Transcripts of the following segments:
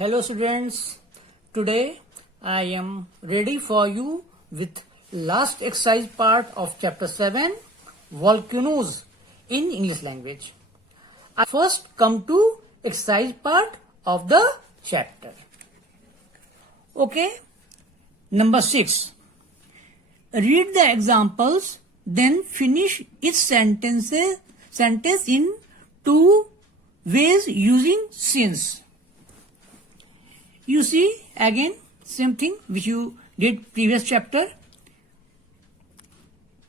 Hello students, today I am ready for you with last exercise part of chapter 7, volcanoes in English language. I first come to exercise part of the chapter. Okay, number 6. Read the examples, then finish each sentence in two ways using since. You see again same thing which you did previous chapter.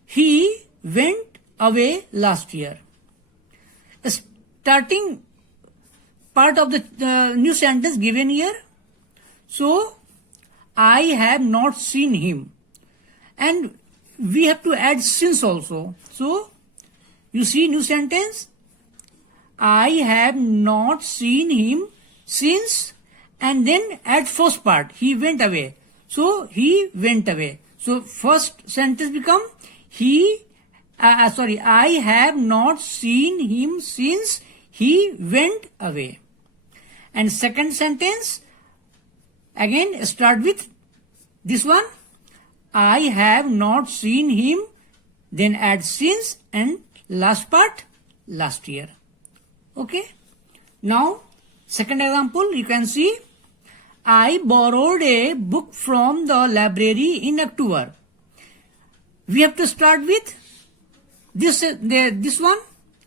He went away last year. Starting part of the new sentence given here. So I have not seen him, and we have to add since also. So you see new sentence. I have not seen him since, and then add first part, he went away. So he went away. So first sentence become I have not seen him since he went away. And second sentence again start with this one. I have not seen him, then add since, and last part last year. Okay. Now second example you can see. I borrowed a book from the library in October. We have to start with this one.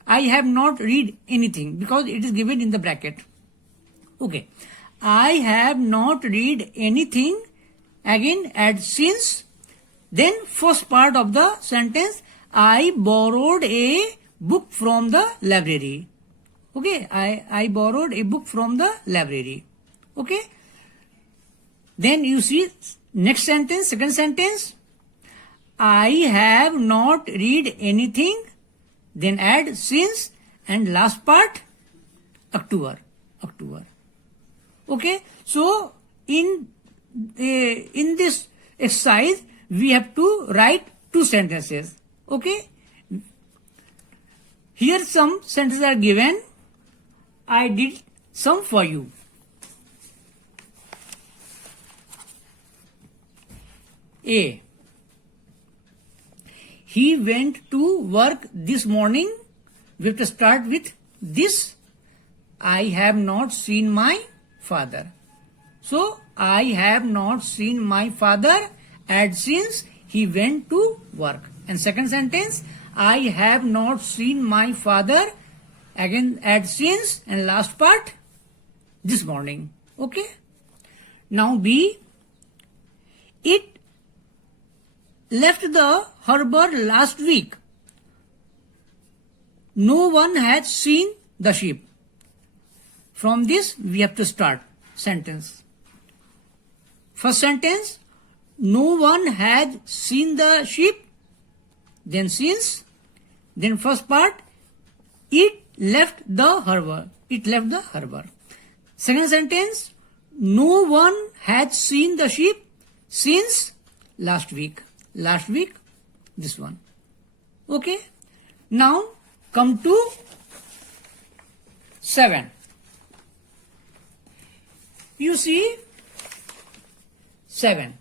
I have not read anything because it is given in the bracket. Okay. I have not read anything. Again add since. Then first part of the sentence. I borrowed a book from the library. Okay. I borrowed a book from the library. Okay. Then you see next sentence, second sentence. I have not read anything. Then add since, and last part October. Okay. So in this exercise we have to write two sentences. Okay. Here some sentences are given. I did some for you. A. He went to work this morning. We have to start with this. I have not seen my father. So, I have not seen my father. Add since, he went to work. And second sentence, I have not seen my father. Again add since, and last part this morning. Okay. Now B. It left the harbor last week. No one had seen the ship. From this we have to start sentence. First sentence, no one had seen the ship. Then since. Then first part, it left the harbor. It left the harbor. Second sentence, no one had seen the ship since last week. Last week, this one. Okay. Now come to 7. You see 7.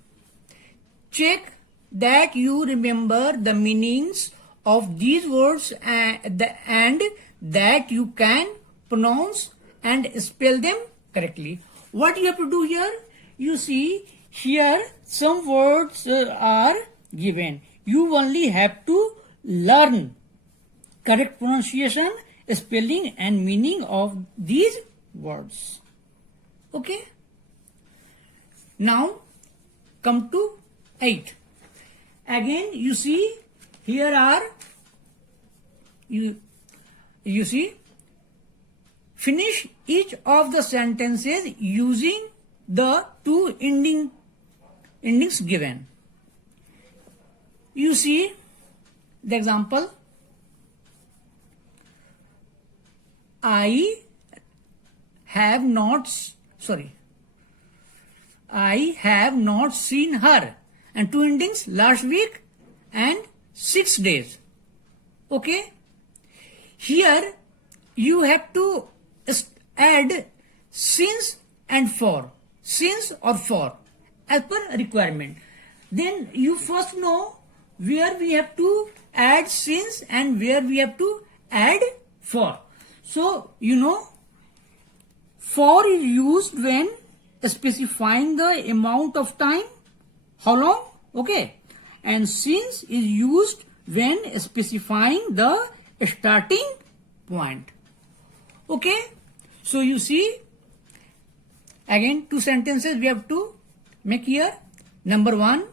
Check that you remember the meanings of these words and that you can pronounce and spell them correctly. What you have to do here? You see here some words are given. You only have to learn correct pronunciation, spelling and meaning of these words. Okay. Now come to 8. Again you see here are you see finish each of the sentences using the two endings given. You see the example. I have not seen her, and two endings last week and 6 days. Okay. Here you have to add since and for, since or for, as per requirement. Then you first know where we have to add since and where we have to add for. So, you know, for is used when specifying the amount of time, how long, okay, and since is used when specifying the starting point. Okay, so you see, again two sentences we have to make here. Number one,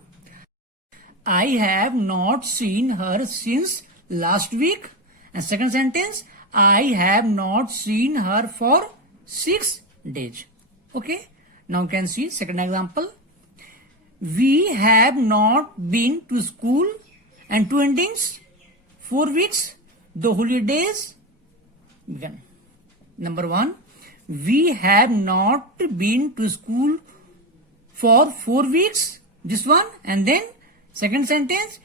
I have not seen her since last week. And second sentence, I have not seen her for 6 days. Okay, now you can see second example. We have not been to school, and two endings, 4 weeks, the holidays began. Number one, we have not been to school for 4 weeks, this one, and then second sentence,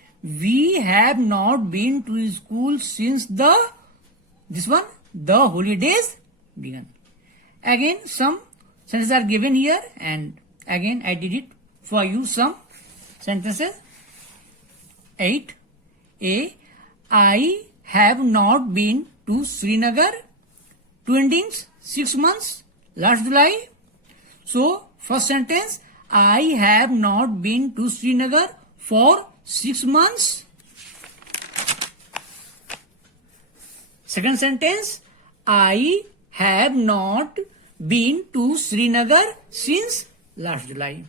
we have not been to school since this one, the holidays began. Again, some sentences are given here, and again I did it for you, some sentences. 8a, I have not been to Srinagar, two endings, 6 months, last July. So first sentence, I have not been to Srinagar for 6 months. Second sentence, I have not been to Srinagar since last July.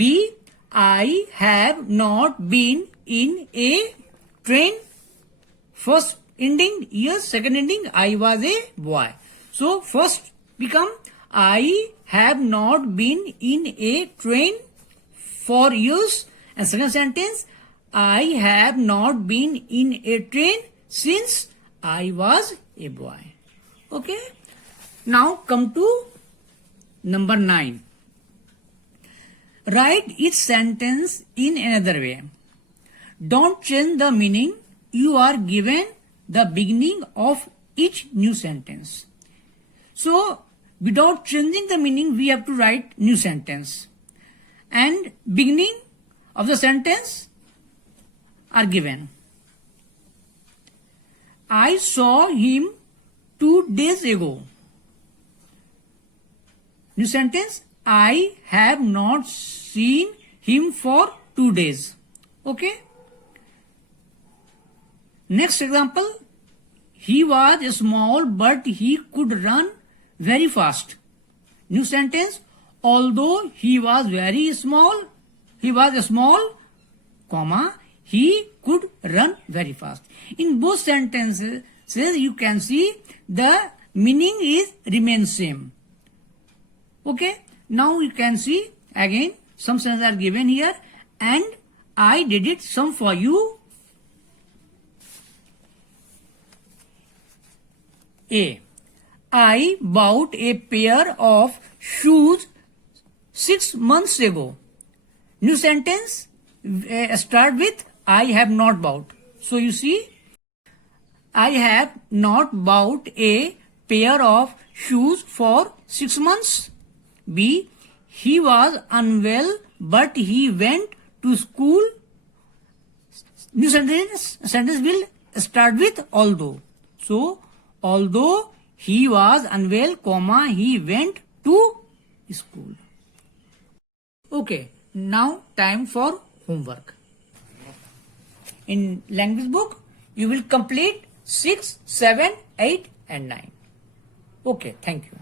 B, I have not been in a train. First ending, yes, second ending, I was a boy. So first become, I have not been in a train for years. And second sentence, I have not been in a train since I was a boy. Okay. Now come to number 9. Write each sentence in another way. Don't change the meaning you are given the beginning of each new sentence. So, without changing the meaning, we have to write new sentence. And beginning of the sentence are given. I saw him 2 days ago. New sentence, I have not seen him for 2 days. Okay. Next example, he was small but he could run very fast. New sentence, although he was very small, comma, he could run very fast. In both sentences, you can see the meaning is remains same. Okay, now you can see again some sentences are given here, and I did it some for you. A, I bought a pair of shoes 6 months ago. New sentence start with I have not bought. So you see, I have not bought a pair of shoes for 6 months. B, he was unwell but he went to school. New sentence will start with although. So although he was unwell, comma, he went to school. Okay, now time for homework. In language book, you will complete 6, 7, 8 and 9. Okay, thank you.